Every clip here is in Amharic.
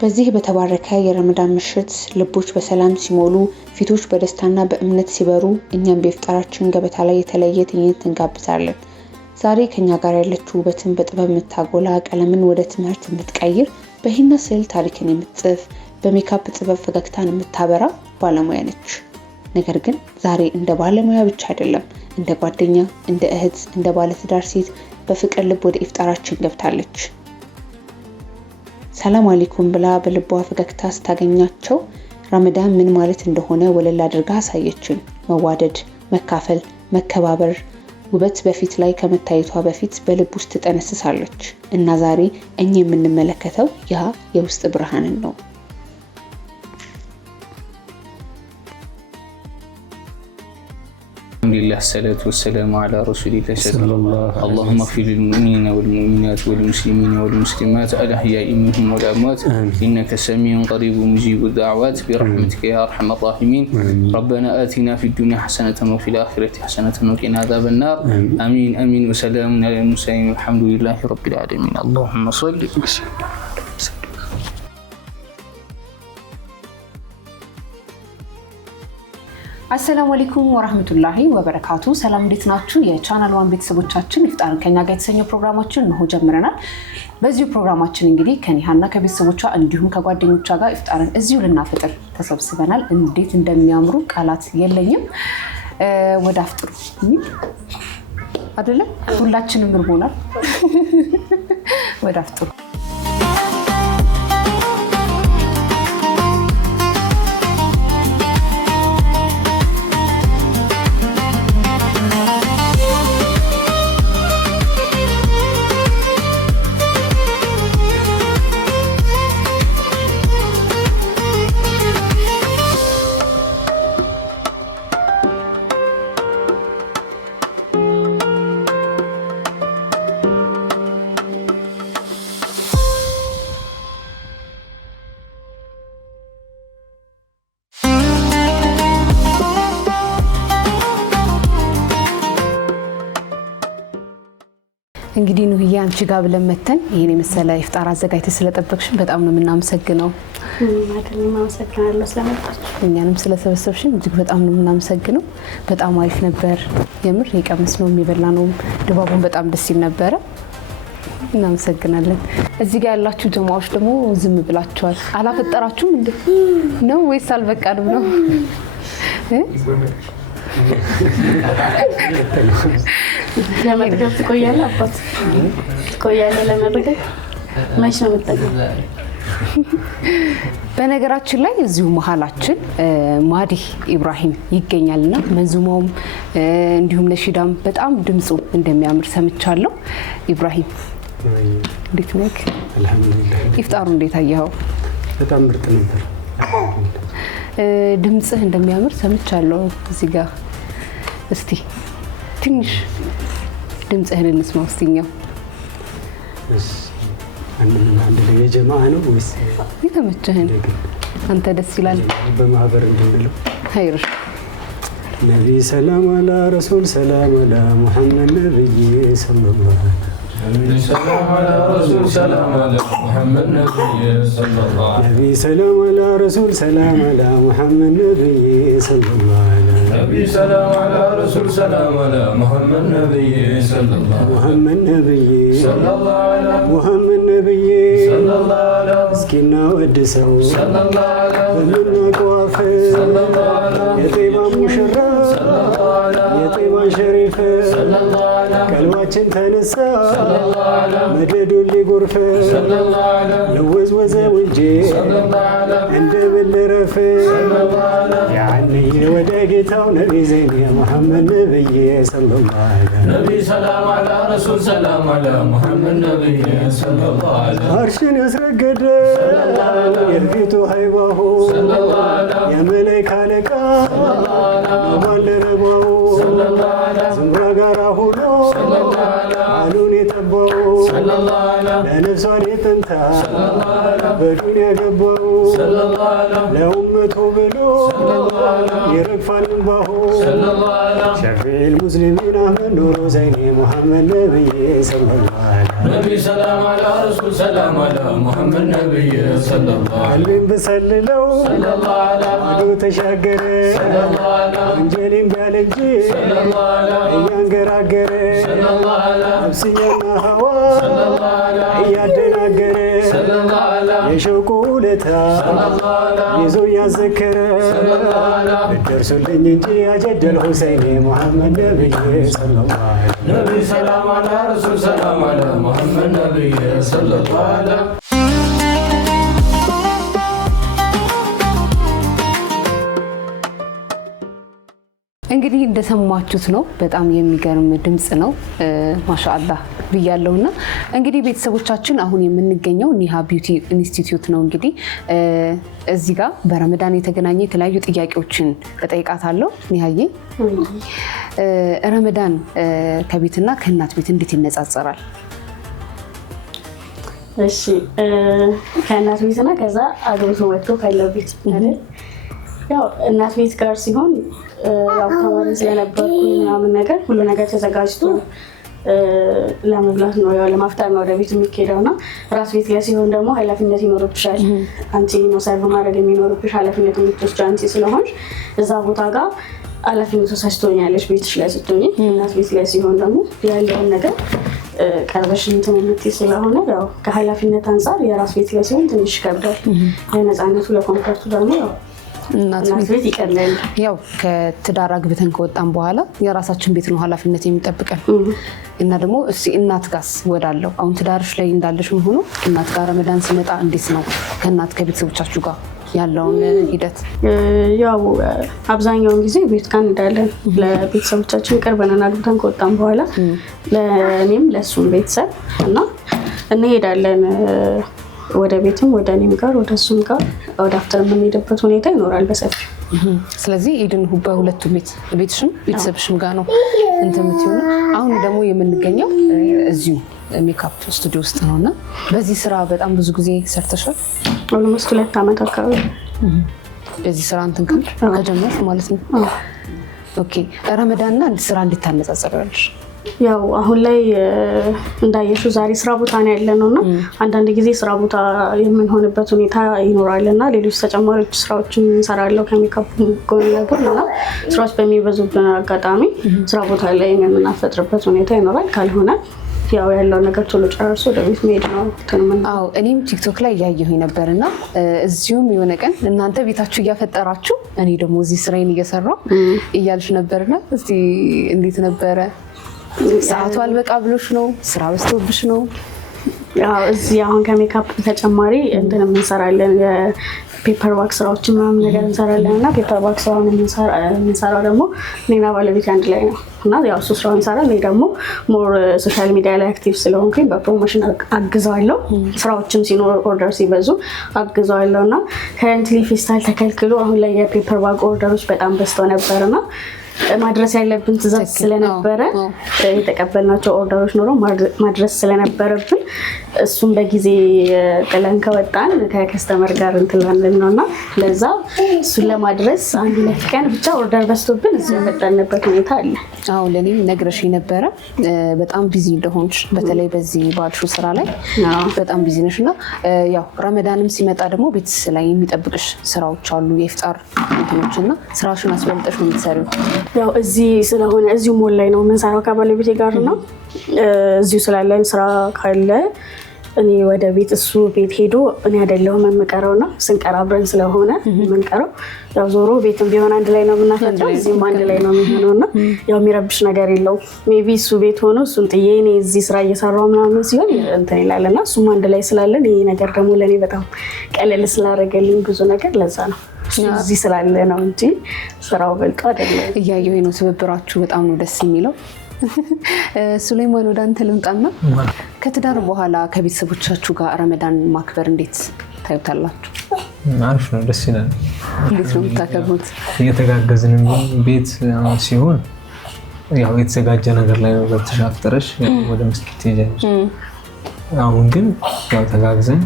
በዚህ በተባረከ የረመዳን ምሽት ልቦች በሰላም ሲሞሉ ፊቶች በደስታና በእምነት ሲበሩ እኛም በኢፍጣራችን ገበታ ላይ የተለየ ትዕይንት እንጋብዛለን። ዛሬ ከኛ ጋር ያለችው ውበትን በጥበብ የምታጎላ ቀለምን ወደ ትምህርት የምትቀይር በሂና ስዕል ታሪክን የምትጽፍ በሜካፕ ጥበብ ፈገግታን የምታበራ ባለሙያ ነች። ነገር ግን ዛሬ እንደ ባለሙያ ብቻ አይደለም፣ እንደ ጓደኛ፣ እንደ እህት፣ እንደ ባለትዳር ሴት በፍቅር ልብ ወደ ኢፍጣራችን ገብታለች። ሰላም አለይኩም ብላ በልቧ ፈገግታ ስታገኛቸው ረመዳን ምን ማለት እንደሆነ ወለል አድርጋ አሳየችን። መዋደድ፣ መካፈል፣ መከባበር ውበት በፊት ላይ ከመታየቷ በፊት በልብ ውስጥ ትጠነስሳለች እና ዛሬ እኛ የምንመለከተው ያ የውስጥ ብርሃንን ነው። الحمدلله الصلاة والسلام على رسول الله صلى الله عليه وسلم. اللهم اغفر للمؤمنين والمؤمنات والمسلمين والمسلمات الأحياء منهم والأموات إنك سميع قريب مجيب الدعوات برحمتك يا أرحم الراحمين. ربنا آتنا في الدنيا حسنة وفي الآخرة حسنة وقنا عذاب النار. آمين آمين وسلام على المرسلين والحمد لله رب العالمين. اللهم صل وسلم. አሰላሙ አለይኩም ወራህመቱላሂ ወበረካቱ። ሰላም እንዴት ናችሁ? የቻናል ዋን ቤተሰቦቻችን ኢፍጣር ከኛ ጋር የተሰኘው ፕሮግራማችን ነው ጀምረናል። በዚህ ፕሮግራማችን እንግዲህ ከኒሃና ከቤተሰቦቿ እንዲሁም ከጓደኞቿ ጋር ኢፍጣርን እዚሁ ልናፈጥር ተሰብስበናል። እንዴት እንደሚያምሩ ቃላት የለኝም። ወደ አፍጥሩ አይደለ? ሁላችንም እርቦናል። ወደ አፍጥሩ እንግዲህ ኑህያ አንቺ ጋር ብለን መተን ይሄን የመሰለ ኢፍጣር አዘጋጅተሽ ስለጠበቅሽን በጣም ነው የምናመሰግነው። ማድረግ ማመሰግናለሁ ስለመጣችሁ። እኛንም ስለሰበሰብሽን እጅግ በጣም ነው የምናመሰግነው። በጣም አሪፍ ነበር። የምር የቀመስነው የሚበላነው ድባቡን በጣም ደስ ይል ነበር። እናመሰግናለን። እዚህ ጋር ያላችሁ ጀማዎች ደግሞ ዝም ብላችኋል። አላፈጠራችሁም እንዴ ነው ወይስ አልበቃንም ነው? ለመጥገብ ትቆያለህ አባት ትቆያለህ ለመጥገብ መች ነው የምትጠገብ? በነገራችን ላይ እዚሁ መሀላችን ማዲ ኢብራሂም ይገኛልና መንዙማውም እንዲሁም ነሺዳም በጣም ድምጹ እንደሚያምር ሰምቻለሁ። ኢብራሂም እንዴት ነህ? አልሐምዱሊላህ። ኢፍጣሩ እንዴት አየኸው? በጣም ምርጥ ነበር። ድምጽህ እንደሚያምር ሰምቻለሁ እዚህ ጋር። እስቲ ትንሽ ድምጽህን እንስማው እስቲኛው። አንድ ላይ የጀማዓ ነው ወይስ የተመቸህን? አንተ ደስ ይላል በማህበር እንደምንለው። ኸይር ነቢ ሰላም አላ ረሱል ሰላም አላ ሙሐመድ ነብይ ሰለላሁ ነቢ ሰላም አላ ረሱል ሰላም አላ ሙሐመድ ነብይ ሰለላሁ ነቢ ሰላም አላ ረሱል ሰላም አላ ሙሐመድ ነብይ ሰለላሁ ነቢ ሰላም አላ ረሱል ሰላም አላ ሙሐመድ ነብይ ሰለላሁ ሙሐመድ ነብይ ሰለላሁ ሙሐመድ ነብይ ሰለላሁ እስኪና ወድሰው ሰለላሁ በምናቋፍ የጤባ ሙሽራ የጤባን ሸሪፍ ቀልባችን ተነሳ መደዱን ሊጎርፍ ለወዝወዘው እንጂ እንደምን ልረፍ ያንዬ ወደ ጌታው ነቢ ዘይን የሙሐመድ ነብይ ሰለላሁ ነቢ ሰላም አላ ረሱል ሰላም አላ ሙሐመድ ነብይ ሰለላሁ አርሽን ያስረገደ የፊቱ ሀይባሁ የመላእክት አለቃ ባልደረባው ዝምራ ጋራ ሁሉ አሉን የጠባው ለነፍሷን የጠንታ በዱንያ ገባሁ ለኡመቱ ብሎ ይረግፋል እንባሁ ሸፊዕ ሙስሊሚን አህመድ ኑሩ ዘይኔ ሙሐመድ ነብይ ሰለላሁ ነቢ ሰላም አላ ረሱል ሰላም አላ ሙሐመድ ነብይ ሰለላሁ ቀልቤን በሰልለው ወዶ ተሻገረ ወንጀሌን ቢያለ እንጂ እያንገራገረ ነፍስያና ሀዋ እያደናገረ የሸውቁ ውለታ ይዞ እያዘከረ ብትደርሱልኝ እንጂ አጀደል ሁሰይኔ ሙሐመድ ነብይ ሰለላሁ ነቢ ሰላም አላ ረሱል ሰላም አላ ሙሐመድ ነብይ ሰለላሁ እንግዲህ እንደሰማችሁት ነው። በጣም የሚገርም ድምጽ ነው። ማሻአላህ ብያለሁና እንግዲህ ቤተሰቦቻችን አሁን የምንገኘው ኒሃ ቢዩቲ ኢንስቲትዩት ነው። እንግዲህ እዚህ ጋር በረመዳን የተገናኘ የተለያዩ ጥያቄዎችን እጠይቃታለሁ። ኒሃዬ ረመዳን ከቤትና ከእናት ቤት እንዴት ይነጻጸራል? እሺ ከእናት ቤትና ከዛ አግብቶ ወጥቶ ካለው ቤት አይደል? ያው እናት ቤት ጋር ሲሆን ያው ተማሪ ስለነበርኩ ምናምን ነገር ሁሉ ነገር ተዘጋጅቶ ለመብላት ነው፣ ያው ለማፍጠር ነው ወደ ቤት የሚኬደው እና ራስ ቤት ላይ ሲሆን ደግሞ ኃላፊነት ይኖርብሻል። አንቺ ነው ሰርቭ ማድረግ የሚኖርብሽ፣ ኃላፊነት የምትወስጂው አንቺ ስለሆንሽ እዛ ቦታ ጋር ኃላፊነት ወስደሽኛለሽ ቤትሽ ላይ ስትሆኚ። እናት ቤት ላይ ሲሆን ደግሞ ያለውን ነገር ቀርበሽ እንትን የምትይ ስለሆነ ያው ከኃላፊነት አንጻር የራስ ቤት ላይ ሲሆን ትንሽ ይከብዳል። ለነፃነቱ ለኮንፈርቱ ደግሞ ያው እናት ቤት ይቀላል። ያው ከትዳር አግብተን ከወጣን በኋላ የራሳችን ቤት ነው ኃላፊነት የሚጠብቀን እና ደግሞ እስቲ እናት ጋርስ ወዳለው አሁን ትዳርሽ ላይ እንዳለሽም ሆኖ እናት ጋር ረመዳን ሲመጣ እንዴት ነው ከእናት ከቤተሰቦቻችሁ ጋር ያለውን ሂደት? ያው አብዛኛውን ጊዜ ቤት ጋር እንዳለን ለቤተሰቦቻችን ቅርብ ነን። አግብተን ከወጣን በኋላ ለእኔም ለእሱም ቤተሰብ እና እንሄዳለን ወደ ቤትም ወደ እኔም ጋር ወደ እሱም ጋር ወደ አፍተር የምንሄድበት ሁኔታ ይኖራል በሰፊው። ስለዚህ ኢድን በሁለቱም ቤትሽም ቤተሰብሽም ጋር ነው እንትን የምትሆኑ። አሁን ደግሞ የምንገኘው እዚሁ ሜካፕ ስቱዲዮ ውስጥ ነው እና በዚህ ስራ በጣም ብዙ ጊዜ ሰርተሻል? ኦልሞስት 2 ዓመት አካባቢ በዚህ ስራ እንትን ከጀመርሽ ማለት ነው። ኦኬ ረመዳንና ስራ እንድታነጻጽሪያለሽ? ያው አሁን ላይ እንዳየሽው ዛሬ ስራ ቦታ ነው ያለነው እና አንዳንድ ጊዜ ስራ ቦታ የምንሆንበት ሁኔታ ይኖራል እና ሌሎች ተጨማሪ ስራዎችን እንሰራለን ከሜካፕ ጎን ለጎን እና ስራዎች በሚበዙብን አጋጣሚ ስራ ቦታ ላይ የምናፈጥርበት ሁኔታ ይኖራል። ካልሆነ ያው ያለው ነገር ቶሎ ጨርሶ ወደ ቤት መሄድ ነው። አዎ እኔም ቲክቶክ ላይ እያየሁኝ ነበርና እዚሁም የሆነ ቀን እናንተ ቤታችሁ እያፈጠራችሁ እኔ ደግሞ እዚህ ስራዬን እየሰራሁ እያልሽ ነበርና እስቲ እንዴት ነበረ? ሰዓቱ አልበቃ ብሎሽ ነው? ስራ በዝቶብሽ ነው? ያው እዚህ አሁን ከሜካፕ ተጨማሪ እንትን እንሰራለን የፔፐር ዋክ ስራዎችን ምናምን ነገር እንሰራለን እና ፔፐር ዋክ ስራውን የምንሰራው ደግሞ እኔና ባለቤቴ አንድ ላይ ነው እና ያው እሱ ስራውን ይሰራል፣ እኔ ደግሞ ሞር ሶሻል ሚዲያ ላይ አክቲቭ ስለሆንኩኝ በፕሮሞሽን አግዘዋለሁ። ስራዎችም ሲኖር ኦርደር ሲበዙ አግዘዋለሁ እና ከረንትሊ ፌስታል ተከልክሎ አሁን ላይ የፔፐር ዋክ ኦርደሮች በጣም በዝተው ነበርና ማድረስ ያለብን ትዕዛዝ ስለነበረ የተቀበልናቸው ኦርደሮች ኖሮ ማድረስ ስለነበረብን እሱም በጊዜ ጥለን ከወጣን ከከስተመር ጋር እንትላለን ነውና ለዛ እሱን ለማድረስ 1-2 ቀን ብቻ ኦርደር በዝቶብን እዚህ የመጣንበት ሁኔታ አለ። አዎ ለኔም ነግረሽ ነበረ በጣም ቢዚ እንደሆንሽ በተለይ በዚህ ባልሹ ስራ ላይ በጣም ቢዚ ነሽና ያው ረመዳንም ሲመጣ ደግሞ ቤት ላይ የሚጠብቅሽ ስራዎች አሉ የኢፍጣር እንትኖችና ስራሽን አስበልጠሽ ነው የምትሰሪው? ያው እዚህ ስለሆነ እዚሁ ሞል ላይ ነው የምንሰራው ከባለቤቴ ጋር ነው። እዚሁ ስላለን ስራ ካለ እኔ ወደ ቤት እሱ ቤት ሄዶ እኔ አይደለሁም የምቀረውና ስንቀር አብረን ስለሆነ የምንቀረው ያው ዞሮ ቤትም ቢሆን አንድ ላይ ነው የምናፈጥረው፣ እዚህም አንድ ላይ ነው የሚሆነውና ያው የሚረብሽ ነገር የለውም። ሜቢ እሱ ቤት ሆኖ እሱን ጥዬ እኔ እዚህ ስራ እየሰራሁ ምናምን ሲሆን እንትን ይላልና እሱም አንድ ላይ ስላለን ይሄ ነገር ደግሞ ለእኔ በጣም ቀለል ስላደረገልኝ ብዙ ነገር ለዛ ነው እዚህ ስላለ ነው እንጂ ስራው በልጦ አይደለም። እያየሁኝ ነው ትብብራችሁ በጣም ነው ደስ የሚለው። ሱሌማን ወደ አንተ ልምጣና ከትዳር በኋላ ከቤተሰቦቻችሁ ጋር ረመዳን ማክበር እንዴት ታዩታላችሁ? አሪፍ ነው፣ ደስ ይላል። እንዴት ነው የምታከብሩት? እየተጋገዝንም ቤት ሲሆን ያው የተዘጋጀ ነገር ላይ ነው ገብተሽ አፍጥረሽ ወደ መስጊድ ትሄጃለሽ አሁን ግን ያው ተጋግዘን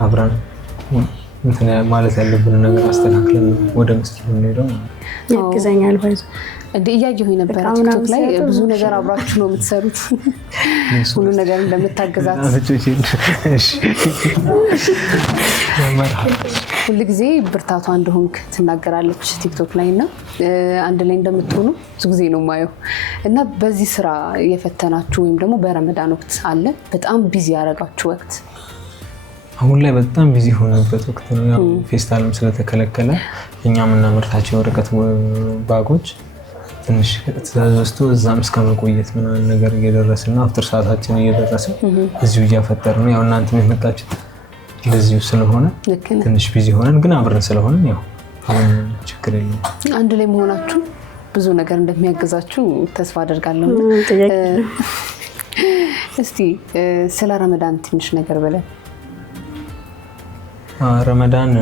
አብረን እንትን ማለት ያለብን ነገር አስተካክለን ወደ መስጊድ እንሄደው ያግዘኛል ባይዘ እንደ እያየሁኝ ነበር ቲክቶክ ላይ ብዙ ነገር አብራችሁ ነው የምትሰሩት ሁሉ ነገር እንደምታገዛት እሺ ሁሉ ጊዜ ብርታቷ እንደሆንክ ትናገራለች ቲክቶክ ላይ እና አንድ ላይ እንደምትሆኑ ብዙ ጊዜ ነው ማየው እና በዚህ ስራ የፈተናችሁ ወይም ደግሞ በረመዳን ወቅት አለ በጣም ቢዚ ያረጋችሁ ወቅት አሁን ላይ በጣም ቢዚ ሆነበት ወቅት ነው ያው ፌስታልም ስለተከለከለ እኛም እናመርታቸው ወረቀት ባጎች ትንሽ ተዛዝቶ እዛም እስከመቆየት ምናምን ነገር እየደረሰና አፍጥር ሰዓታችን እየደረሰ እዚሁ እያፈጠርን ያው እናንተም የመጣችሁ እንደዚሁ ስለሆነ ትንሽ ቢዚ ሆነን ግን አብረን ስለሆነ ያው ችግር የለም አንድ ላይ መሆናችሁ ብዙ ነገር እንደሚያገዛችሁ ተስፋ አደርጋለሁ እስቲ ስለ ረመዳን ትንሽ ነገር በለን ረመዳን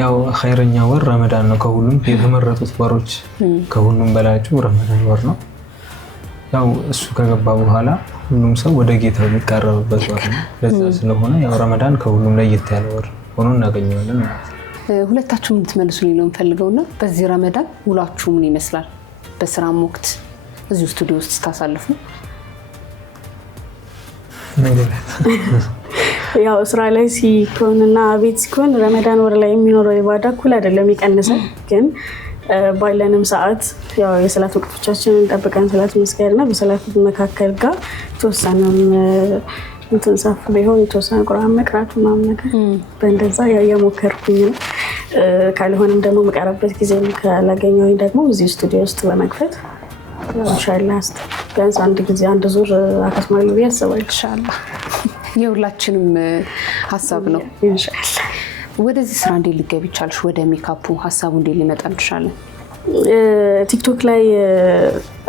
ያው ኸይረኛ ወር ረመዳን ነው ከሁሉም የተመረጡት ወሮች ከሁሉም በላጩ ረመዳን ወር ነው ያው እሱ ከገባ በኋላ ሁሉም ሰው ወደ ጌታው የሚቀርብበት ወር ነው ለዛ ስለሆነ ያው ረመዳን ከሁሉም ለየት ያለ ወር ሆኖ እናገኘዋለን ሁለታችሁም እንድትመልሱልኝ ነው የምፈልገውና በዚህ ረመዳን ውላችሁ ምን ይመስላል በስራም ወቅት እዚሁ ስቱዲዮ ውስጥ ታሳልፉ ያው ስራ ላይ ሲኮንና ቤት ሲኮን ረመዳን ወር ላይ የሚኖረው ኢባዳ ኩል አይደለም ይቀንሳል ግን ባይለንም ሰዓት ያው የሰላት ወቅቶቻችንን ጠብቀን ሰላት መስገድና በሰላት መካከል ጋር ተወሰነም እንትን ሰፍ ቢሆን የተወሰነ ቁርአን መቅራት ምናምን ነገር በእንደዛ እየሞከርኩኝ ነው ካልሆነም ደግሞ መቀረበት ጊዜ ካላገኘሁኝ ደግሞ እዚህ ስቱዲዮ ውስጥ በመክፈት ኢንሻአላህ ቢያንስ አንድ ጊዜ አንድ ዙር አከስማለሁ ያስባል ኢንሻአላህ የሁላችንም ሀሳብ ነው ኢንሻአላህ ወደዚህ ስራ እንዴት ልገቢ ቻልሽ ወደ ሜካፑ ሀሳቡ እንዴት ሊመጣል ይችላል ቲክቶክ ላይ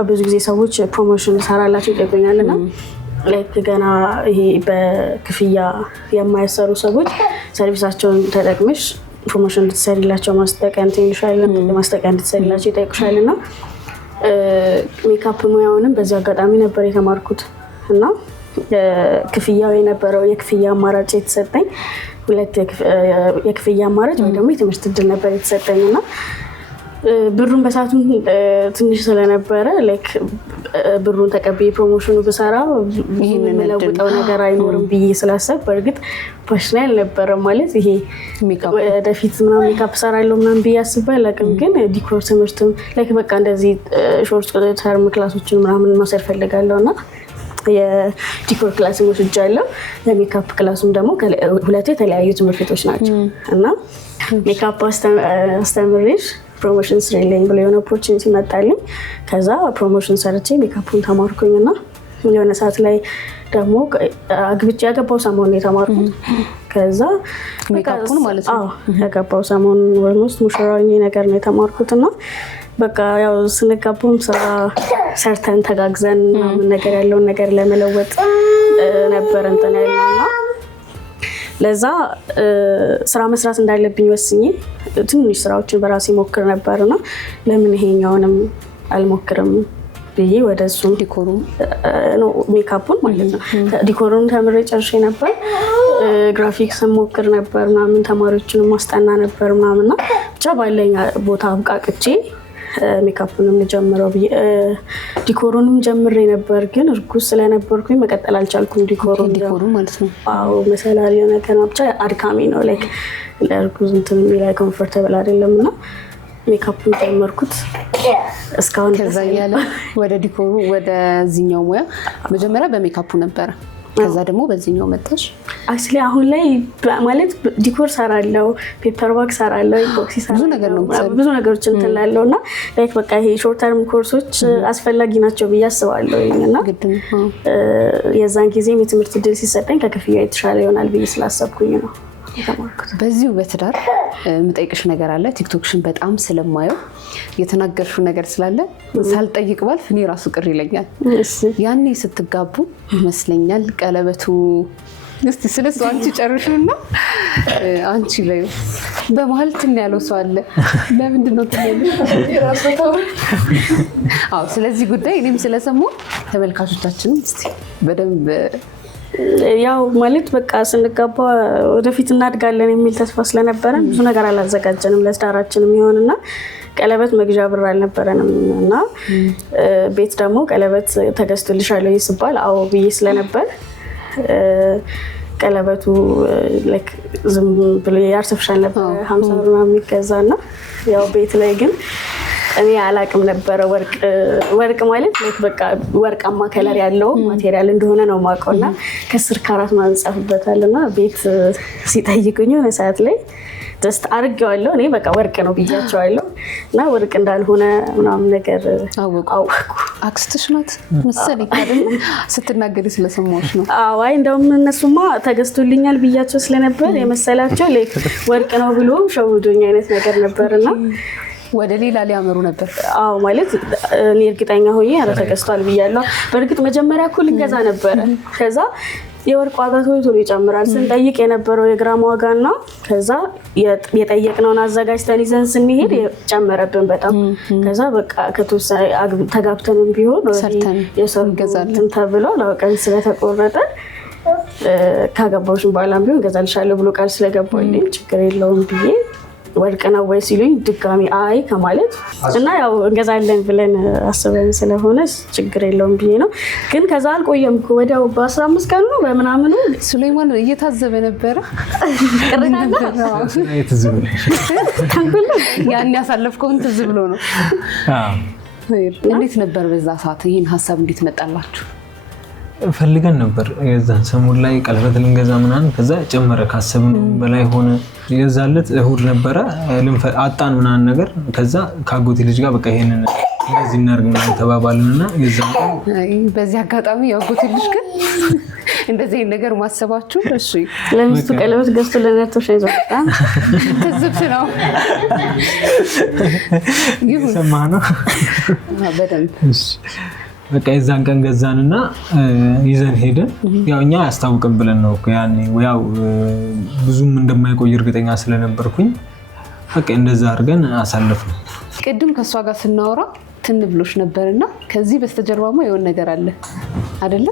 ብዙ ጊዜ ሰዎች ፕሮሞሽን ሰራላችሁ ይጠይቁኛልና ላይክ ገና ይሄ በክፍያ የማይሰሩ ሰዎች ሰርቪሳቸውን ተጠቅመሽ ፕሮሞሽን እንድትሰሪላቸው ማስጠቀም እንድትሰሪላቸው ይጠይቁሻልና ሜካፕ ሙያውንም በዚህ አጋጣሚ ነበር የተማርኩት እና ክፍያው የነበረው የክፍያ አማራጭ የተሰጠኝ ሁለት የክፍያ አማራጭ ወይ ደግሞ የትምህርት እድል ነበር የተሰጠኝና ብሩን በሰዓቱ ትንሽ ስለነበረ ላይክ ብሩን ተቀብዬ ፕሮሞሽኑ በሰራ ይሄንን ለውጠው ነገር አይኖርም ብዬ ስላሰብ በርግጥ ፓሽናል ነበር ማለት ይሄ ወደፊት ምናምን ሜካፕ ሰራለሁ ምናምን ብዬ አስባለሁ ግን ዲኮር ትምህርትም ላይክ በቃ እንደዚህ ሾርት ተርም ክላሶችን ምናምን ማሰር ፈልጋለሁና የዲኮር ክላስ ወስጃለሁ ለሜካፕ ክላሱም ደግሞ ሁለት የተለያዩ ትምህርት ቤቶች ናቸው እና ሜካፕ አስተምሬሽ ፕሮሞሽን ስሪልኝ ብሎ የሆነ ኦፖርቹኒቲ መጣልኝ ከዛ ፕሮሞሽን ሰርቼ ሜካፑን ተማርኩኝና የሆነ ሰዓት ላይ ደግሞ አግብቼ ያገባው ሰሞኑን የተማርኩት ከዛ ሜካፑን ማለት ነው ያገባው ሰሞኑን ኦልሞስት ሙሽራኝ ነገር ነው የተማርኩትና በቃ ያው ስንጋባም ስራ ሰርተን ተጋግዘን ምናምን ነገር ያለውን ነገር ለመለወጥ ነበር እንትን ያለውና ለዛ ስራ መስራት እንዳለብኝ ወስኜ ትንሽ ስራዎችን በራሴ ሞክር ነበርና ለምን ይሄኛውንም አልሞክርም ብዬ ወደሱ ዲኮሩ ነው ሜካፑን ማለት ነው ዲኮሩን ተምሬ ጨርሼ ነበር ግራፊክስ ሞክር ነበርና ምን ተማሪዎችንም ማስጠና ነበርና ብቻ ባለኝ ቦታ አብቃቅቼ ሜካፑንም ጀምረው ዲኮሩንም ጀምሬ ነበር ግን እርጉዝ ስለነበርኩኝ መቀጠል አልቻልኩም ዲኮሩ ማለት ነው አዎ መሰላል ነገር ብቻ አድካሚ ነው ላይክ ለእርጉዝ እንትን ላይ ኮምፎርታብል አይደለምና ሜካፑን ጀመርኩት እስካሁን ከዛ ያለ ወደ ዲኮሩ ወደዚህኛው ሙያ መጀመሪያ በሜካፑ ነበር ከዛ ደግሞ በዚህኛው መጣሽ አክቹሊ አሁን ላይ ማለት ዲኮር ሰራለው ፔፐር ዋክ ሰራለው ኢፖክሲ ሰራለው ብዙ ነገሮች እንትላለውና ላይክ በቃ ይሄ ሾርት ተርም ኮርሶች አስፈላጊ ናቸው ብዬ አስባለሁኝና የዛን ጊዜ የትምህርት እድል ሲሰጠኝ ከክፍያ የተሻለ ይሆናል ብዬ ስላሰብኩኝ ነው የተማርኩት በዚሁ በትዳር የምጠይቅሽ ነገር አለ ቲክቶክሽን በጣም ስለማየው የተናገርሽው ነገር ስላለ ሳልጠይቅ ባልፍ እኔ ራሱ ቅር ይለኛል ያኔ ስትጋቡ ይመስለኛል ቀለበቱ እስቲ ስለሱ አንቺ ጨርሹና አንቺ ላይ በመሃል ትን ያለው ሰው አለ ለምንድን ነው የራሱ ስለዚህ ጉዳይ እኔም ስለሰማሁ ተመልካቾቻችንም እስቲ በደንብ ያው ማለት በቃ ስንጋባ ወደፊት እናድጋለን የሚል ተስፋ ስለነበረን ብዙ ነገር አላዘጋጀንም ለትዳራችንም ይሆንና ቀለበት መግዣ ብር አልነበረንም እና ቤት ደግሞ ቀለበት ተገዝቶልሻል ይስባል አዎ ብዬ ስለነበር ቀለበቱ ላይክ ዝም ብሎ ያርቲፊሻል ነበር 50 ብር ምናምን የሚገዛና ያው ቤት ላይ ግን እኔ አላቅም ነበር ወርቅ ማለት ላይክ በቃ ወርቃማ ከለር ያለው ማቴሪያል እንደሆነ ነው ማውቀውና ከስር ካራት ማንጻፍበታልና ቤት ሲጠይቁኝ የሆነ ሰዓት ላይ just አርጋዋለሁ እኔ በቃ ወርቅ ነው ብያቸዋለሁ እና ወርቅ እንዳልሆነ ምናምን ነገር አወቁ አክስትሽ ናት መሰለኝ አይደል ስትናገሪ ስለሰማሁሽ ነው አዎ አይ እንደውም እነሱማ ተገዝቶልኛል ብያቸው ስለነበር የመሰላቸው ላይክ ወርቅ ነው ብሎ ሸውዶኝ አይነት ነገር ነበርና ወደ ሌላ ሊያመሩ ነበር አዎ ማለት እኔ እርግጠኛ ሆኜ ተገዝቷል ብያለሁ በርግጥ መጀመሪያ እኮ ልገዛ ነበር ከዛ የወርቅ ዋጋ ቶሎ ይጨምራል ስንጠይቅ የነበረው የግራም ዋጋና ከዛ የጠየቅነውን አዘጋጅተን ይዘን ስንሄድ ጨመረብን በጣም ከዛ በቃ ተጋብተንም ቢሆን የሰርጉን ተብሎ ለቀን ስለተቆረጠ ካገባሁሽ በኋላም ቢሆን ገዛልሻለሁ ብሎ ቃል ስለገባልኝ ችግር የለውም ብዬ ወርቅ ነው ወይ ሲሉኝ ድጋሚ አይ ከማለት እና ያው እንገዛለን ብለን አስበን ስለሆነ ችግር የለውም ብዬ ነው ግን ከዛ አልቆየም ወዲያው በ15 ቀን ነው በመናምኑ ሱሌማን እየታዘበ ነበር ያን ያሳለፍከውን ትዝ ብሎ ነው እንዴት ነበር በዛ ሰዓት ይሄን ሐሳብ እንዴት መጣላችሁ ፈልገን ነበር የዛን ሰሞን ላይ ቀለበት ልንገዛ ምናምን ከዛ ጨመረ ካሰብነው በላይ ሆነ የዛለት እሁድ ነበረ አጣን ምናምን ነገር ከዛ ካጎቴ ልጅ ጋር በቃ ይሄንን እንደዚህ እናርግ ምናምን ተባባልንና የዛን በዚህ አጋጣሚ ያጎቴ ልጅ ግን እንደዚህ ነገር ማሰባችሁ እሺ ለሚስቱ ቀለበት ገዝቶ ለነቶሽ ይዟታ ተዝብት ነው ይሰማና በደንብ እሺ በቃ የዛን ቀን ገዛንና ይዘን ሄደን ያው እኛ ያስታውቅም ብለን ነው ያኔ ያው ብዙም እንደማይቆይ እርግጠኛ ስለነበርኩኝ በቃ እንደዛ አድርገን አሳለፍነው ቅድም ከሷ ጋር ስናወራ ትንብሎሽ ነበርና ከዚህ በስተጀርባማ የሆነ ነገር አለ አይደለ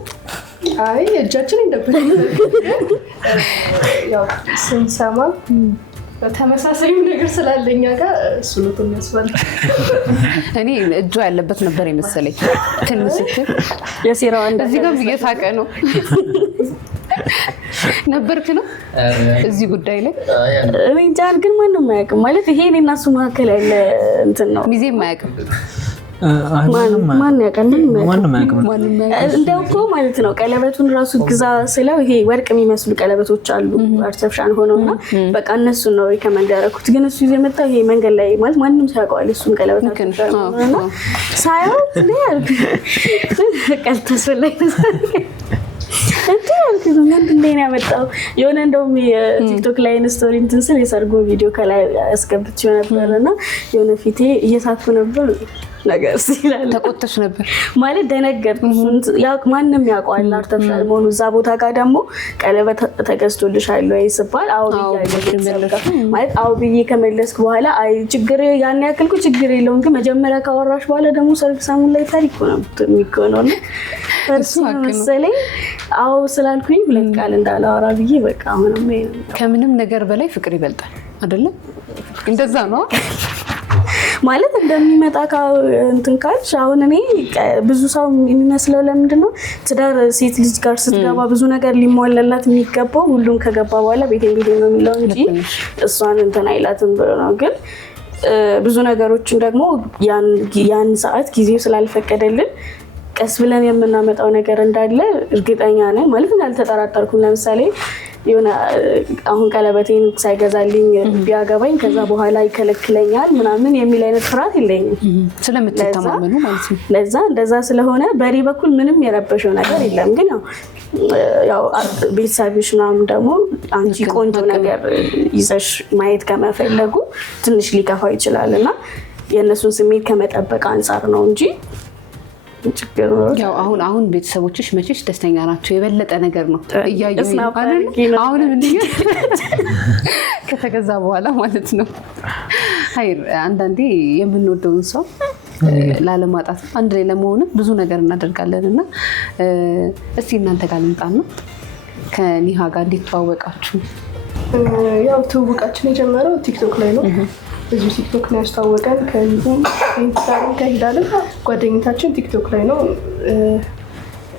አይ እጃችን እንደበለ ያው ስንሰማ በተመሳሳይ ነገር ስላለኛ ጋር እሱ ነው የሚያስፈልግ እኔ እጇ ያለበት ነበር የመሰለኝ ትንስክር የሲራው እንደዚህ ጋር እየሳቀ ነው ነበርክ ነው እዚህ ጉዳይ ላይ እኔ እንጃን ግን ማንም ማያውቅም ማለት ይሄ እኔና እሱ መካከል ያለ እንትን ነው ሚዜ ማያውቅም ማን ያቀን ማንም ያቀም እንደው እኮ ማለት ነው ቀለበቱን ራሱ ግዛ ስለው ይሄ ወርቅ የሚመስሉ ቀለበቶች አሉ አርቲፊሻል ሆነውና በቃ እነሱ ነው ሪከመንድ ያደረኩት ግን እሱ ይዘ መጣ ይሄ መንገድ ላይ ማለት ማንንም ሳያውቀው እሱን ቀለበት አከንፈርና ሳያው ቀልተሰለኝ እንዴ አልኩት ምንድነው ያመጣው የሆነ እንደውም የቲክቶክ ላይ ስቶሪ እንትን ስል የሰርጎ ቪዲዮ ከላይ አስገብቼው ነበርና የሆነ ፊቴ እየሳኩ ነበር ነገር ሲላል ተቆጥተሽ ነበር ማለት ደነገጥኩ ያው ማንንም ያውቀዋል አርቲፊሻል መሆኑ እዛ ቦታ ጋር ደግሞ ቀለበት ተገዝቶልሻል ወይ ሲባል አው ማለት አው ብዬ ከመለስኩ በኋላ አይ ችግር ያን ያክልኩ ችግር የለውም ግን መጀመሪያ ካወራሽ በኋላ ደግሞ ሰርግ ሳሙን ላይ ታሪክ ነው የሚሆነው እሱ መሰለኝ አው ስላልኩኝ ሁለት ቃል እንዳላወራ ብዬ በቃ አሁንም ከምንም ነገር በላይ ፍቅር ይበልጣል አይደለ እንደዛ ነው ማለት እንደሚመጣ እንትን ካልሽ አሁን እኔ ብዙ ሰው የሚመስለው ለምንድነው ትዳር ሴት ልጅ ጋር ስትገባ ብዙ ነገር ሊሟላላት የሚገባው ሁሉም ከገባ በኋላ ቤቴ ነው የሚለው እንጂ እሷን እንትን አይላትም ብሎ ነው ግን ብዙ ነገሮችን ደግሞ ያን ሰዓት ጊዜው ስላልፈቀደልን ቀስ ብለን የምናመጣው ነገር እንዳለ እርግጠኛ ነኝ ማለት እንዳልተጠራጠርኩም ለምሳሌ የሆነ አሁን ቀለበቴን ሳይገዛልኝ ቢያገባኝ ከዛ በኋላ ይከለክለኛል ምናምን የሚል አይነት ፍርሃት የለኝም ስለምትተማመኑ ማለት ነው ለዛ እንደዛ ስለሆነ በሪ በኩል ምንም የረበሸው ነገር የለም ግን ያው ቤተሰብሽ ምናምን ደግሞ አንቺ ቆንጆ ነገር ይዘሽ ማየት ከመፈለጉ ትንሽ ሊከፋ ይችላልና የነሱን ስሜት ከመጠበቅ አንፃር ነው እንጂ ያው አሁን ቤተሰቦችሽ መቼሽ ደስተኛ ናቸው የበለጠ ነገር ነው እያየኝ አሁን እንዴ ከተገዛ በኋላ ማለት ነው አይር አንዳንዴ የምንወደውን ሰው ላለማጣት አንድ ላይ ለመሆን ብዙ ነገር እናደርጋለንና እስቲ እናንተ ጋር ልምጣና ከኒሃ ጋር እንዴት ተዋወቃችሁ? ያው ትውውቃችን የጀመረው ቲክቶክ ላይ ነው። እዚሁ ቲክቶክ ላይ ያስተዋወቀን ከሂዳልም ጓደኝነታችን ቲክቶክ ላይ ነው።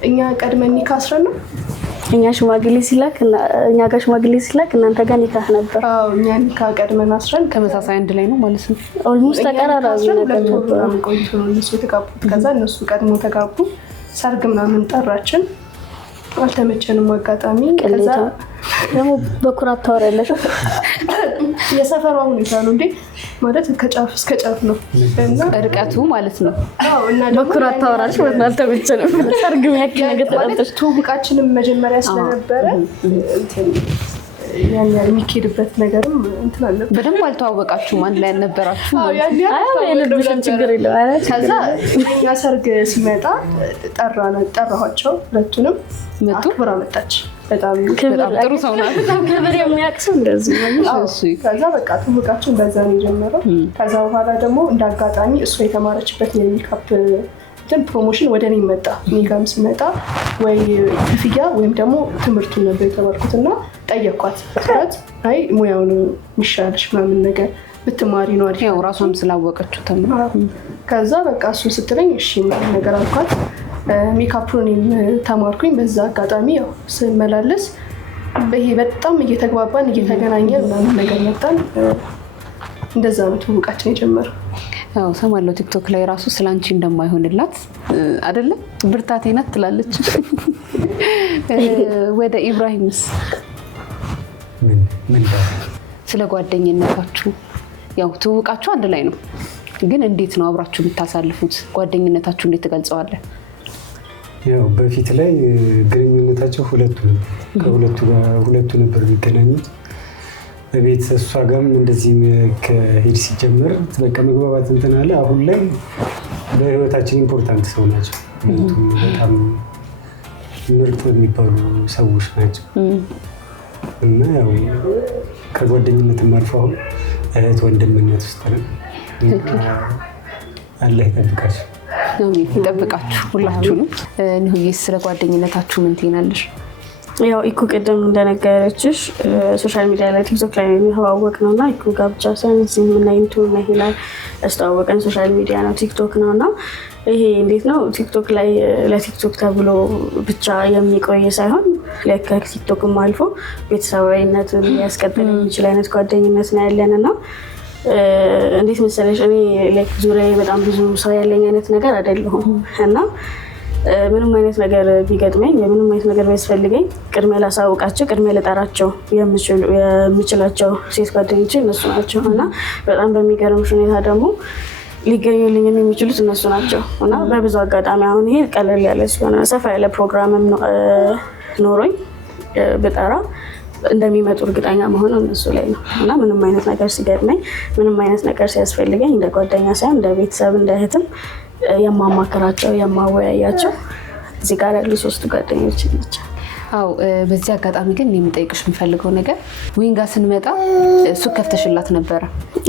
እኛ ቀድመን ኒካ አስረን ነው እኛ ጋር ሽማግሌ ሲላክ እናንተ ጋር ኒካህ ነበር። አዎ እኛ ኒካ ቀድመን አስረን ተመሳሳይ አንድ ላይ ነው ማለት ነው። ኦልሞስት ተቀራራቢ ነበር። ቆይቶ ነው እነሱ የተጋቡት። ከዛ እነሱ ቀድሞ ተጋቡ። ሰርግ ምናምን ጠራችን፣ አልተመቸንም አጋጣሚ። ከዛ ደግሞ በኩራት ታወራለሽ። የሰፈሯ ሁኔታ ነው እንዴ ማለት ከጫፍ እስከ ጫፍ ነው እና ርቀቱ ማለት ነው። አዎ እና በኩራት ታወራለሽ ማለት ነው። አልተመቸንም ሰርግ የሚያክል ነገር ተጠርተሽ ትውውቃችንም መጀመሪያ ስለነበረ እንትን ያን ያህል የሚኬድበት ነገርም እንትን አለ። በደንብ አልተዋወቃችሁም፣ አንድ ላይ አልነበራችሁም። የልብሽም ችግር የለም። ከዛ እኛ ሰርግ ሲመጣ ጠራኋቸው፣ ሁለቱንም አክብራ መጣች። በጣም ጥሩ ሰው ናት። ክብር የሚያውቅ ሰው እንደዚህ ነው። ከዛ በቃ ትውውቃችን በዛ ነው የጀመረው። ከዛ በኋላ ደግሞ እንደ አጋጣሚ እሷ የተማረችበት የሜካፕ ፕሮሞሽን ወደ እኔ መጣ። ሜካም ሲመጣ ወይ ክፍያ ወይም ደግሞ ትምህርቱን ነበር የተባልኩትና ጠየኳት። ስራት አይ ሙያው ነው የሚሻልሽ ምናምን ነገር ብትማሪ ነው አሪፍ። ያው ራሷም ስላወቀችው ተምራ ከዛ በቃ እሱ ስትለኝ እሺ ነገር አልኳት። ሜካፕሩን ተማርኩኝ። በዛ አጋጣሚ ያው ስመላለስ ይሄ በጣም እየተግባባን እየተገናኘን ምናምን ነገር መጣን። እንደዛ ነው ትውውቃችን የጀመረው። ያው ሰማለሁ ቲክቶክ ላይ ራሱ ስላንቺ እንደማይሆንላት አይደለም ብርታቴ ናት ትላለች። ወደ ኢብራሂምስ ምን ስለ ጓደኝነታችሁ ያው ትውውቃችሁ አንድ ላይ ነው፣ ግን እንዴት ነው አብራችሁ የምታሳልፉት? ጓደኝነታችሁ እንዴት ትገልጸዋለህ? ያው በፊት ላይ ግንኙነታቸው ሁለቱ ነበር የሚገናኙት። በቤት እሷ ጋርም እንደዚህ ከሄድ ሲጀምር በቃ መግባባት እንትን አለ። አሁን ላይ በህይወታችን ኢምፖርታንት ሰው ናቸው። በጣም ምርጥ የሚባሉ ሰዎች ናቸው እና ያው ከጓደኝነትም አልፎ አሁን እህት ወንድምነት ውስጥ ነን። አላህ ይጠብቃችሁ። ይጠብቃችሁ ሁላችሁንም። ንሁዬስ ስለ ጓደኝነታችሁ ምን ትይናለሽ? ያው ኢኩ ቅድም እንደነገረችሽ ሶሻል ሚዲያ ላይ ቲክቶክ ላይ የሚተዋወቅ ነው እና ኢኩ ጋር ብቻ ሳይሆን እዚህ የምናይንቱ ላይ ያስተዋወቀን ሶሻል ሚዲያ ነው ቲክቶክ ነው እና ይሄ እንዴት ነው ቲክቶክ ላይ ለቲክቶክ ተብሎ ብቻ የሚቆይ ሳይሆን ከቲክቶክም አልፎ ቤተሰባዊነትን ሊያስቀጥል የሚችል አይነት ጓደኝነት ነው ያለን እና እንዴት መሰለሽ እኔ ዙሪያዬ በጣም ብዙ ሰው ያለኝ አይነት ነገር አይደለሁም እና ምንም አይነት ነገር ቢገጥመኝ ምንም አይነት ነገር ቢያስፈልገኝ ቅድሚያ ላሳውቃቸው ቅድሚያ ልጠራቸው የምችላቸው ሴት ጓደኞቼ እነሱ ናቸው እና በጣም በሚገርምሽ ሁኔታ ደግሞ ሊገኙልኝ የሚችሉት እነሱ ናቸው እና በብዙ አጋጣሚ አሁን ይሄ ቀለል ያለ ስለሆነ ሰፋ ያለ ፕሮግራምም ኖሮኝ ብጠራ እንደሚመጡ እርግጠኛ መሆኑ እነሱ ላይ ነው እና ምንም አይነት ነገር ሲገጥመኝ ምንም አይነት ነገር ሲያስፈልገኝ እንደ ጓደኛ ሳይሆን እንደ ቤተሰብ እንደ እህትም የማማከራቸው የማወያያቸው እዚህ ጋር ያሉ ሶስት ጓደኞች ናቸው። አው በዚህ አጋጣሚ ግን የምጠይቅሽ የምፈልገው ነገር ዊንጋ ስንመጣ ሱቅ ከፍተሽላት ነበረ።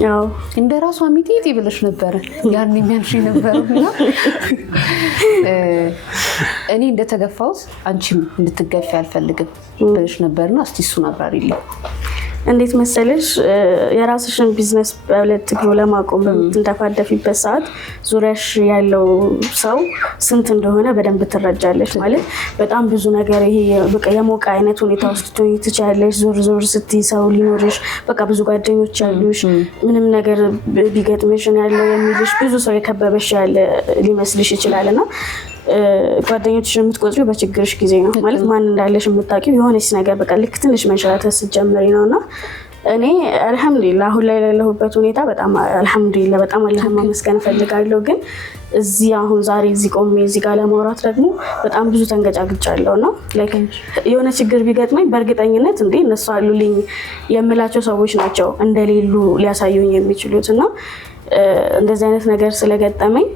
ያው እንደ ራሷ ሚጢጢ ብለሽ ነበረ ያን የሚያንሽ ነበርና እኔ እንደተገፋውት አንቺም እንድትገፊ አልፈልግም ብለሽ ነበርና እስቲ እሱን አብራሪልኝ። እንዴት መሰለሽ የራስሽን ቢዝነስ በሁለት እግሩ ለማቆም በምትንደፋደፊበት ሰዓት ዙሪያሽ ያለው ሰው ስንት እንደሆነ በደንብ ትረጃለሽ። ማለት በጣም ብዙ ነገር ይሄ በቃ የሞቀ አይነት ሁኔታ ውስጥ ትችያለሽ። ዞር ስትይ ሰው ሊኖርሽ በቃ ብዙ ጓደኞች ያሉሽ ምንም ነገር ቢገጥምሽን ያለው የሚልሽ ብዙ ሰው የከበበሽ ያለ ሊመስልሽ ይችላልና ጓደኞችሽን የምትቆጥሪው በችግርሽ ጊዜ ነው። ማለት ማን እንዳለሽ የምታውቂው የሆነች ነገር በቃ ልክ ትንሽ መንሸራተት ስትጀምሪ ነውና እኔ አልሐምዱሊላህ አሁን ላይ ያለሁበት ሁኔታ በጣም አልሐምዱሊላህ በጣም አላህ ማመስገን እፈልጋለሁ። ግን እዚህ አሁን ዛሬ እዚህ ቆሜ እዚህ ጋር ለማውራት ደግሞ በጣም ብዙ ተንገጫግጫለሁና ላይክ የሆነ ችግር ቢገጥመኝ በእርግጠኝነት እንዴ እነሱ አሉልኝ የምላቸው ሰዎች ናቸው እንደሌሉ ሊያሳዩኝ የሚችሉትና እንደዚህ አይነት ነገር ስለገጠመኝ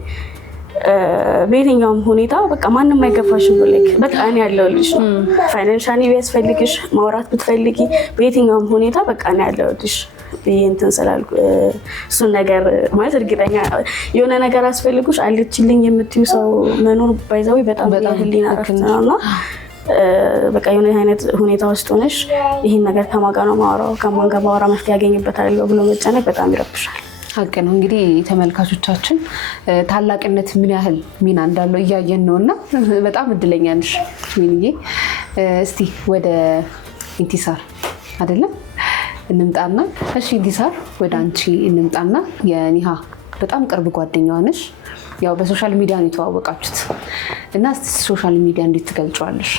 በየትኛውም ሁኔታ በቃ ማንም አይገፋሽም ብለክ በቃ እኔ ያለሁልሽ ነው። ፋይናንሻሊ ቢያስፈልግሽ ማውራት ብትፈልጊ በየትኛውም ሁኔታ በቃ እኔ ያለሁልሽ እንትን ስላልኩ እሱን ነገር ማለት እርግጠኛ የሆነ ነገር አስፈልጉሽ አለችልኝ የምትዩ ሰው መኖር ባይዘው በጣም ህሊና ረፍት ነውና በቃ የሆነ አይነት ሁኔታ ውስጥ ሆነሽ ይህን ነገር ከማን ጋር ነው ማወራው ከማን ጋር ባወራ መፍትሄ ያገኝበታለሁ ብሎ መጨነቅ በጣም ይረብሻል። ሀቅ ነው። እንግዲህ ተመልካቾቻችን ታላቅነት ምን ያህል ሚና እንዳለው እያየን ነውና በጣም እድለኛ ነሽ ሚኒዬ። እስቲ ወደ ኢንቲሳር አይደለም እንምጣና፣ እሺ ኢንቲሳር ወደ አንቺ እንምጣና የኒሃ በጣም ቅርብ ጓደኛዋ ነሽ። ያው በሶሻል ሚዲያ ነው የተዋወቃችሁት እና ሶሻል ሚዲያ እንዴት ትገልጫዋለሽ?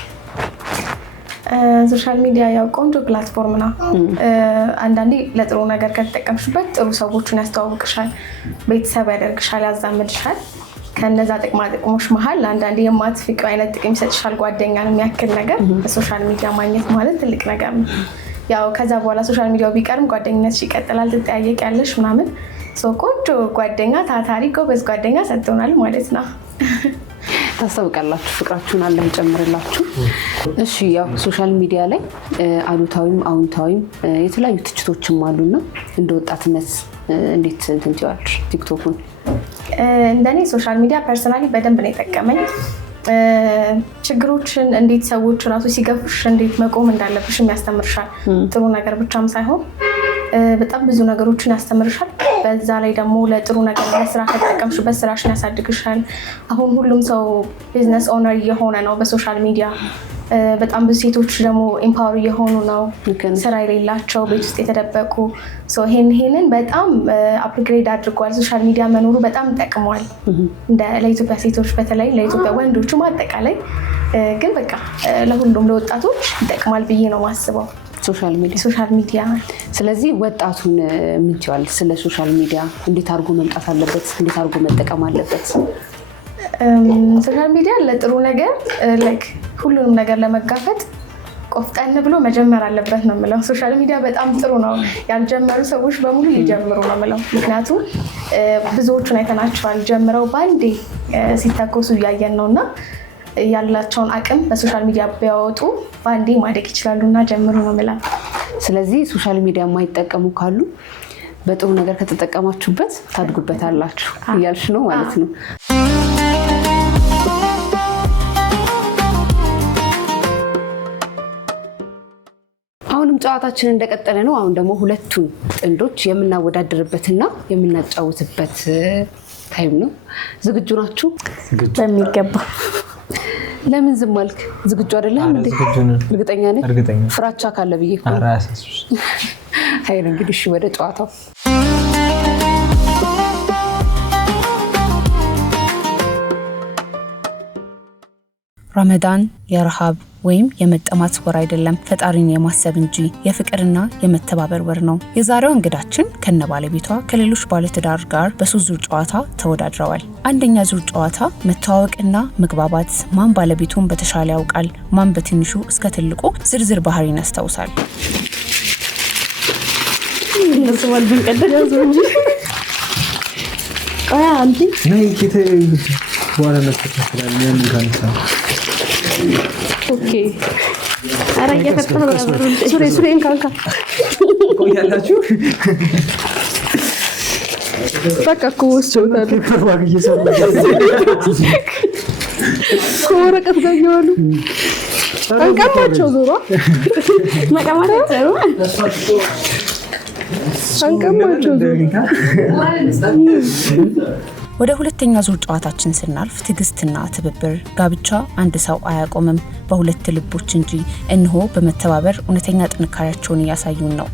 ሶሻል ሚዲያ ያው ቆንጆ ፕላትፎርም ነው። አንዳንዴ ለጥሩ ነገር ከተጠቀምሽበት ጥሩ ሰዎችን ያስተዋውቅሻል፣ ቤተሰብ ያደርግሻል፣ ያዛምድሻል። ከነዛ ጥቅሞች መሀል አንዳንዴ የማትፍቂው አይነት ጥቅም ይሰጥሻል። ጓደኛን የሚያክል ነገር በሶሻል ሚዲያ ማግኘት ማለት ትልቅ ነገር ነው። ያው ከዛ በኋላ ሶሻል ሚዲያው ቢቀርም ጓደኝነትሽ ይቀጥላል፣ ትጠያየቂያለሽ ምናምን። ቆንጆ ጓደኛ፣ ታታሪ ጎበዝ ጓደኛ ሰጥቶናል ማለት ነው። ታስታውቃላችሁ፣ ፍቅራችሁን አለ ይጨምርላችሁ። እሺ ያው ሶሻል ሚዲያ ላይ አሉታዊም አዎንታዊም የተለያዩ ትችቶችም አሉና እንደ ወጣትነት እንዴት እንትን ትይዋለሽ ቲክቶክን? እንደኔ ሶሻል ሚዲያ ፐርሰናሊ በደንብ ነው የጠቀመኝ። ችግሮችን እንዴት ሰዎች ራሱ ሲገፉሽ እንዴት መቆም እንዳለብሽ የሚያስተምርሻል። ጥሩ ነገር ብቻም ሳይሆን በጣም ብዙ ነገሮችን ያስተምርሻል። በዛ ላይ ደግሞ ለጥሩ ነገር ለስራ ከተጠቀምሽበት ስራሽን ያሳድግሻል። አሁን ሁሉም ሰው ቢዝነስ ኦነር እየሆነ ነው በሶሻል ሚዲያ። በጣም ብዙ ሴቶች ደግሞ ኤምፓወር እየሆኑ ነው፣ ስራ የሌላቸው ቤት ውስጥ የተደበቁ። ይሄንን በጣም አፕግሬድ አድርጓል። ሶሻል ሚዲያ መኖሩ በጣም ጠቅሟል፣ ለኢትዮጵያ ሴቶች በተለይ ለኢትዮጵያ ወንዶችም አጠቃላይ። ግን በቃ ለሁሉም ለወጣቶች ይጠቅማል ብዬ ነው ማስበው ሶሻል ሚዲያ። ስለዚህ ወጣቱን ምን ትይዋል ስለ ሶሻል ሚዲያ? እንዴት አድርጎ መምጣት አለበት? እንዴት አድርጎ መጠቀም አለበት? ሶሻል ሚዲያ ለጥሩ ነገር ሁሉንም ነገር ለመጋፈጥ ቆፍጠን ብሎ መጀመር አለበት ነው የምለው። ሶሻል ሚዲያ በጣም ጥሩ ነው። ያልጀመሩ ሰዎች በሙሉ ሊጀምሩ ነው የምለው። ምክንያቱም ብዙዎቹን አይተናቸዋል ጀምረው ባንዴ ሲተኮሱ እያየን ነው እና ያላቸውን አቅም በሶሻል ሚዲያ ቢያወጡ ባንዴ ማደግ ይችላሉ እና ጀምሩ ነው የምለው። ስለዚህ ሶሻል ሚዲያ የማይጠቀሙ ካሉ በጥሩ ነገር ከተጠቀማችሁበት ታድጉበታላችሁ እያልሽ ነው ማለት ነው። አሁንም ጨዋታችን እንደቀጠለ ነው። አሁን ደግሞ ሁለቱን ጥንዶች የምናወዳድርበትና የምናጫውትበት ታይም ነው። ዝግጁ ናችሁ? በሚገባ። ለምን ዝም አልክ? ዝግጁ አይደለም እንዴ? እርግጠኛ ነኝ? ፍራቻ ካለ ብዬ እኮ ሀይል። እንግዲህ እሺ ወደ ጨዋታው። ረመዳን የረሃብ ወይም የመጠማት ወር አይደለም፣ ፈጣሪን የማሰብ እንጂ የፍቅርና የመተባበር ወር ነው። የዛሬው እንግዳችን ከነባለቤቷ ከሌሎች ባለትዳር ጋር በሶስት ዙር ጨዋታ ተወዳድረዋል። አንደኛ ዙር ጨዋታ መተዋወቅና መግባባት፣ ማን ባለቤቱን በተሻለ ያውቃል፣ ማን በትንሹ እስከ ትልቁ ዝርዝር ባህሪን ያስታውሳል። ኦኬ አረ እየፈጠረ ነው። ሱሬን ካንካ ቆያላችሁ። በቃ ኮስቶታል ኮረቀት ጋር ይዋሉ አንቀማቸው ዞሮ መቀማቸው አንቀማቸው ወደ ሁለተኛ ዙር ጨዋታችን ስናልፍ ትዕግስትና ትብብር፣ ጋብቻ አንድ ሰው አያቆምም በሁለት ልቦች እንጂ፣ እነሆ በመተባበር እውነተኛ ጥንካሬያቸውን እያሳዩን ነው።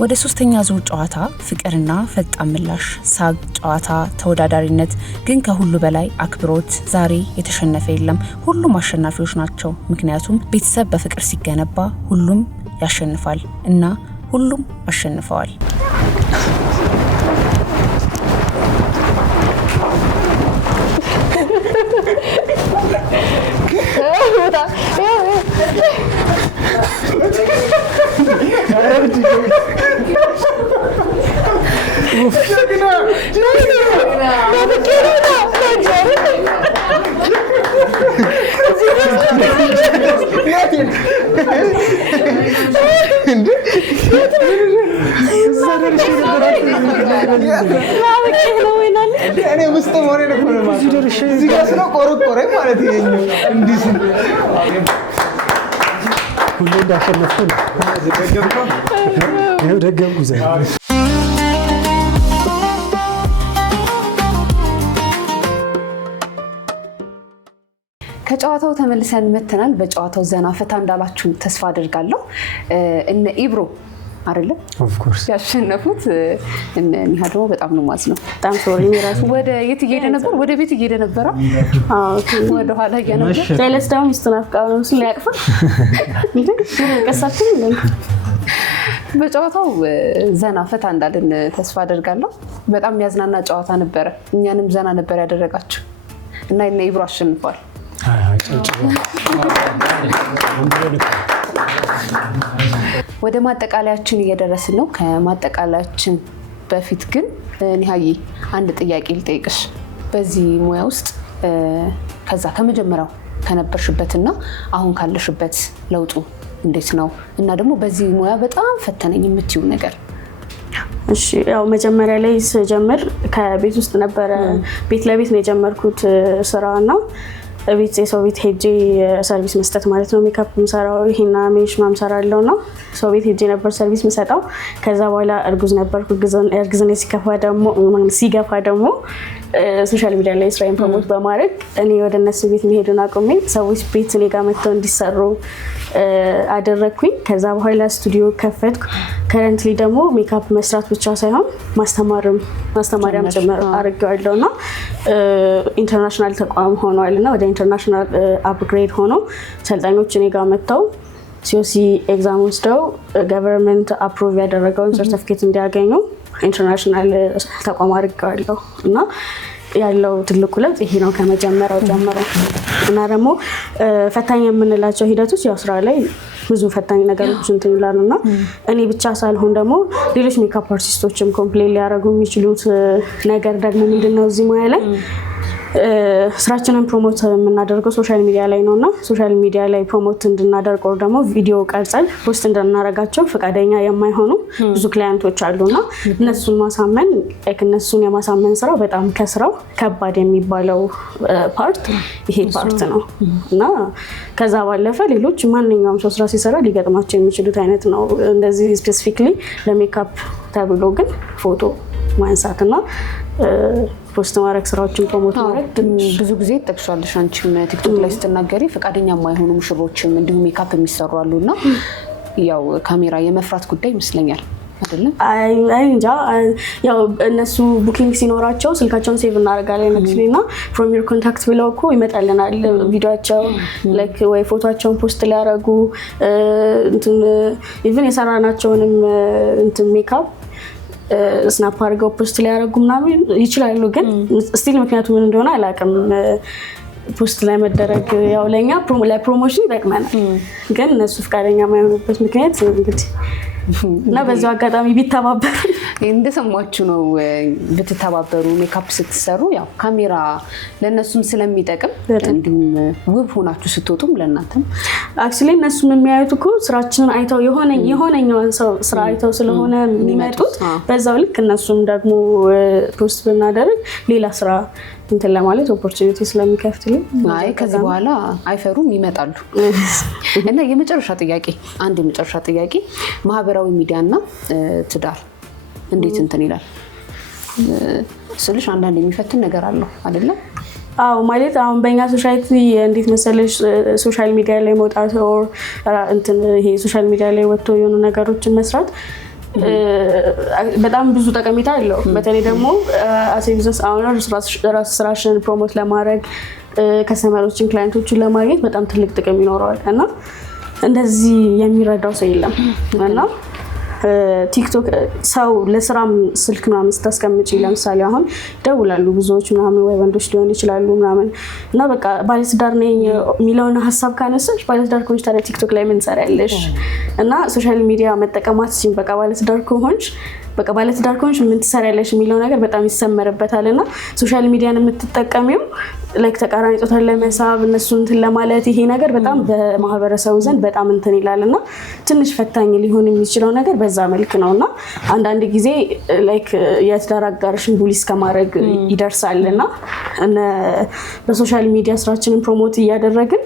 ወደ ሶስተኛ ዙር ጨዋታ ፍቅርና ፈጣን ምላሽ፣ ሳግ፣ ጨዋታ፣ ተወዳዳሪነት፣ ግን ከሁሉ በላይ አክብሮት። ዛሬ የተሸነፈ የለም፣ ሁሉም አሸናፊዎች ናቸው። ምክንያቱም ቤተሰብ በፍቅር ሲገነባ ሁሉም ያሸንፋል እና ሁሉም አሸንፈዋል። እዛ ነው ወይናል እኔ ውስጥ ሆነ ነው ማለት እዚህ ጋር ስለ ቆረቆረ ማለት ይሄኛው እንዲህ ሁሉ እንዳሸነፈ ነው ደገምኩ ዘይ ከጨዋታው ተመልሰን መተናል። በጨዋታው ዘና ፈታ እንዳላችሁ ተስፋ አድርጋለሁ። እነ ኢብሮ አይደለም ኦፍ ኮርስ ያሸነፉት እነ ኒሃዶ በጣም ነው ማዝነው። በጣም ሶሪ ራሱ ወደ የት እየሄደ ነበር? ወደ ቤት እየሄደ ነበር። ወደ ኋላ እየነበር ጀለስ ዳውን ይስተናፍቃው ነው ሲል ያቅፋ እንዴ ቀሳችሁ እንዴ በጨዋታው ዘና ፈታ እንዳልን ተስፋ አድርጋለሁ። በጣም የሚያዝናና ጨዋታ ነበረ። እኛንም ዘና ነበር ያደረጋችሁ እና እነ ኢብሮ አሸንፏል። ወደ ማጠቃለያችን እየደረስን ነው። ከማጠቃለያችን በፊት ግን ኒሃዬ አንድ ጥያቄ ልጠይቅሽ። በዚህ ሙያ ውስጥ ከዛ ከመጀመሪያው ከነበርሽበትና አሁን ካለሽበት ለውጡ እንዴት ነው? እና ደግሞ በዚህ ሙያ በጣም ፈተነኝ የምትይው ነገር? እሺ ያው መጀመሪያ ላይ ስጀምር ከቤት ውስጥ ነበረ። ቤት ለቤት ነው የጀመርኩት ስራና ቤት የሰው ቤት ሄጄ ሰርቪስ መስጠት ማለት ነው። ሜካፕ ምሰራው ይሄና ሜሽ ማምሰራለው ነው። ሰው ቤት ሄጄ ነበር ሰርቪስ መስጠው። ከዛ በኋላ እርጉዝ ነበርኩ። እርግዝና ሲገፋ ደግሞ ሶሻል ሚዲያ ላይ ስራዬን ፕሮሞት በማድረግ እኔ ወደ እነሱ ቤት መሄድን አቁሜ ሰዎች ቤት እኔ ጋር መጥተው እንዲሰሩ አደረግኩኝ። ከዛ በኋላ ስቱዲዮ ከፈትኩ። ከረንትሊ ደግሞ ሜካፕ መስራት ብቻ ሳይሆን ማስተማሪያም ጭምር አድርጌዋለሁና ኢንተርናሽናል ተቋም ሆኗልና ወደ ኢንተርናሽናል አፕግሬድ ሆኖ ሰልጣኞች እኔ ጋር መጥተው ሲኦሲ ኤግዛም ወስደው ገቨርንመንት አፕሩቭ ያደረገውን ሰርቲፊኬት እንዲያገኙ ኢንተርናሽናል ተቋም አድርጌዋለሁ እና ያለው ትልቁ ለውጥ ይሄ ነው ከመጀመሪያው ጀምሮ። እና ደግሞ ፈታኝ የምንላቸው ሂደቶች ያው ስራ ላይ ብዙ ፈታኝ ነገሮች እንትን ይላሉና እኔ ብቻ ሳልሆን ደግሞ ሌሎች ሜካፕ አርቲስቶችም ኮምፕሌን ሊያደርጉ የሚችሉት ነገር ደግሞ ምንድነው እዚህ ሙያ ላይ ስራችንን ፕሮሞት የምናደርገው ሶሻል ሚዲያ ላይ ነውና ሶሻል ሚዲያ ላይ ፕሮሞት እንድናደርገው ደግሞ ቪዲዮ ቀርጸን ፖስት እንድናደርጋቸው ፈቃደኛ የማይሆኑ ብዙ ክላይንቶች አሉና እነሱን የማሳመን ስራው በጣም ከስራው ከባድ የሚባለው ፓርት ይሄ ፓርት ነው እና ከዛ ባለፈ ሌሎች ማንኛውም ሰው ስራ ሲሰራ ሊገጥማቸው የሚችሉት አይነት ነው። እንደዚህ ስፔሲፊክሊ ለሜካፕ ተብሎ ግን ፎቶ ማንሳትና ፖስት ማድረግ ስራዎችን ፕሮሞት ማድረግ ብዙ ጊዜ ተጠቅሷልሽ። አንቺም ቲክቶክ ላይ ስትናገሪ ፈቃደኛ የማይሆኑ ሙሽሮችም እንዲሁ ሜካፕ የሚሰሩ አሉና ያው ካሜራ የመፍራት ጉዳይ ይመስለኛል አይደለም? አይ እንጃ ያው እነሱ ቡኪንግ ሲኖራቸው ስልካቸውን ሴቭ እናደርጋለን አክቹሊና ፍሮም ዩር ኮንታክት ብለው እኮ ይመጣልናል ቪዲዮአቸው ላይክ ወይ ፎቶአቸውን ፖስት ሊያደርጉ እንትን ኢቭን የሰራናቸውንም እንትን ሜካፕ ስናፕ አድርገው ፖስት ሊያደርጉ ምናምን ይችላሉ። ግን ስቲል ምክንያቱ ምን እንደሆነ አላውቅም። ፖስት ላይ መደረግ ያው ለኛ ለፕሮሞሽን ይጠቅመናል። ግን እነሱ ፈቃደኛ የማይሆኑበት ምክንያት እንግዲህ እና በዛው አጋጣሚ ቢተባበሩ እንደሰማችሁ ነው። ብትተባበሩ ሜካፕ ስትሰሩ ያው ካሜራ ለነሱም ስለሚጠቅም እንዲሁም ውብ ሆናችሁ ስትወጡም ለእናንተም አክቹሊ እነሱም የሚያዩት እኮ ስራችንን አይተው የሆነኛውን ሰው ስራ አይተው ስለሆነ የሚመጡት በዛው ልክ እነሱም ደግሞ ፖስት ብናደርግ ሌላ ስራ እንትን ለማለት ኦፖርቹኒቲ ስለሚከፍትልኝ አይ ከዚህ በኋላ አይፈሩም ይመጣሉ። እና የመጨረሻ ጥያቄ ማህበራዊ ሚዲያና ትዳር እንዴት እንትን ይላል ስልሽ አንዳንድ የሚፈትን ነገር አለው አይደለ? አዎ ማለት አሁን በእኛ ሶሳይቲ እንዴት መሰለሽ ሶሻል ሚዲያ ላይ መውጣት እንትን ይሄ ሶሻል ሚዲያ ላይ ወጥቶ የሆኑ ነገሮችን መስራት በጣም ብዙ ጠቀሜታ አለው። በተለይ ደግሞ አስ ቢዝነስ አውነር ስራሽን ፕሮሞት ለማድረግ ከስተመሮችን ክላይንቶችን ለማግኘት በጣም ትልቅ ጥቅም ይኖረዋል እና እንደዚህ የሚረዳው ሰው የለም። እና ቲክቶክ ሰው ለስራም ስልክ ምናምን ስታስቀምጪ ለምሳሌ አሁን ይደውላሉ ብዙዎች ምናምን ወይ ወንዶች ሊሆን ይችላሉ ምናምን እና በቃ ባለትዳር ነኝ የሚለውን ሀሳብ ካነሳሽ ባለትዳር ከሆንሽ ታዲያ ቲክቶክ ላይ ምን ትሰሪያለሽ? እና ሶሻል ሚዲያ መጠቀማት ሲም በቃ ባለትዳር ከሆንሽ ምን ትሰሪያለሽ የሚለው ነገር በጣም ይሰመርበታል። እና ሶሻል ሚዲያን የምትጠቀሚው ላይክ ተቃራኒ ጾታን ለመሳብ እነሱን እንትን ለማለት ይሄ ነገር በጣም በማህበረሰቡ ዘንድ በጣም እንትን ይላልና ትንሽ ፈታኝ ሊሆን የሚችለው ነገር በዛ መልክ ነውና አንዳንድ ጊዜ ላይክ የትዳር አጋርሽን ቡሊስ ከማድረግ ይደርሳልና እና በሶሻል ሚዲያ ስራችንን ፕሮሞት እያደረግን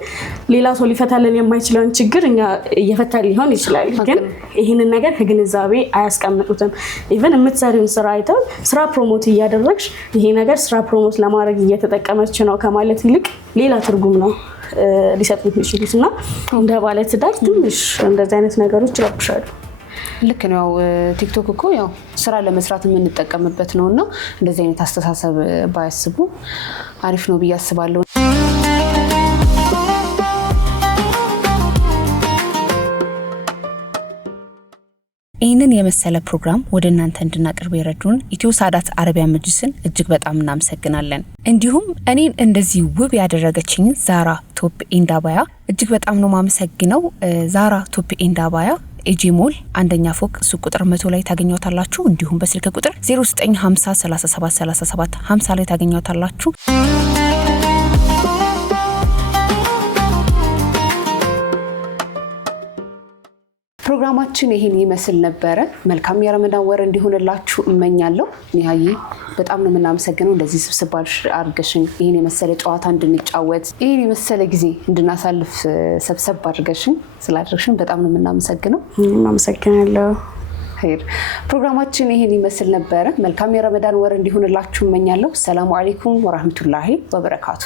ሌላ ሰው ሊፈታልን የማይችለውን ችግር እኛ እየፈታን ሊሆን ይችላል ግን ይሄንን ነገር ከግንዛቤ አያስቀምጡትም ኢቭን የምትሰሪውን ስራ አይተው ስራ ፕሮሞት እያደረግሽ ይሄ ነገር ስራ ፕሮሞት ለማድረግ እየተጠቀመች ነው ከማለት ይልቅ ሌላ ትርጉም ነው ሊሰጡት የሚችሉትና እንደ ባለ ትዳር ትንሽ እንደዚህ አይነት ነገሮች ይረብሻሉ ልክ ነው ቲክቶክ እኮ ያው ስራ ለመስራት የምንጠቀምበት ነውና እንደዚህ አይነት አስተሳሰብ ባያስቡ አሪፍ ነው ብዬ አስባለሁ ይህንን የመሰለ ፕሮግራም ወደ እናንተ እንድናቀርብ የረዱን ኢትዮ ሳዳት አረቢያ መጅሊስን እጅግ በጣም እናመሰግናለን እንዲሁም እኔን እንደዚህ ውብ ያደረገችኝ ዛራ ቶፕ ኤንድ አባያ እጅግ በጣም ነው ማመሰግነው ዛራ ቶፕ ኤንድ አባያ ኤጂሞል አንደኛ ፎቅ ሱቅ ቁጥር 100 ላይ ታገኙታላችሁ እንዲሁም በስልክ ቁጥር 0950373750 ላይ ታገኙታላችሁ ፕሮግራማችን ይሄን ይመስል ነበር መልካም የረመዳን ወር እንዲሆንላችሁ እመኛለሁ ኒሃዬ በጣም ነው የምናመሰግነው እንደዚህ ስብስባል አርገሽኝ ይሄን የመሰለ ጨዋታ እንድንጫወት ይሄን የመሰለ ጊዜ እንድናሳልፍ ሰብሰብ አድርገሽኝ ስላደረግሽኝ በጣም ነው የምናመሰግነው እናመሰግናለሁ ኸይር ፕሮግራማችን ይሄን ይመስል ነበር መልካም የረመዳን ወር እንዲሆንላችሁ እመኛለሁ ሰላም አለይኩም ወራህመቱላሂ ወበረካቱ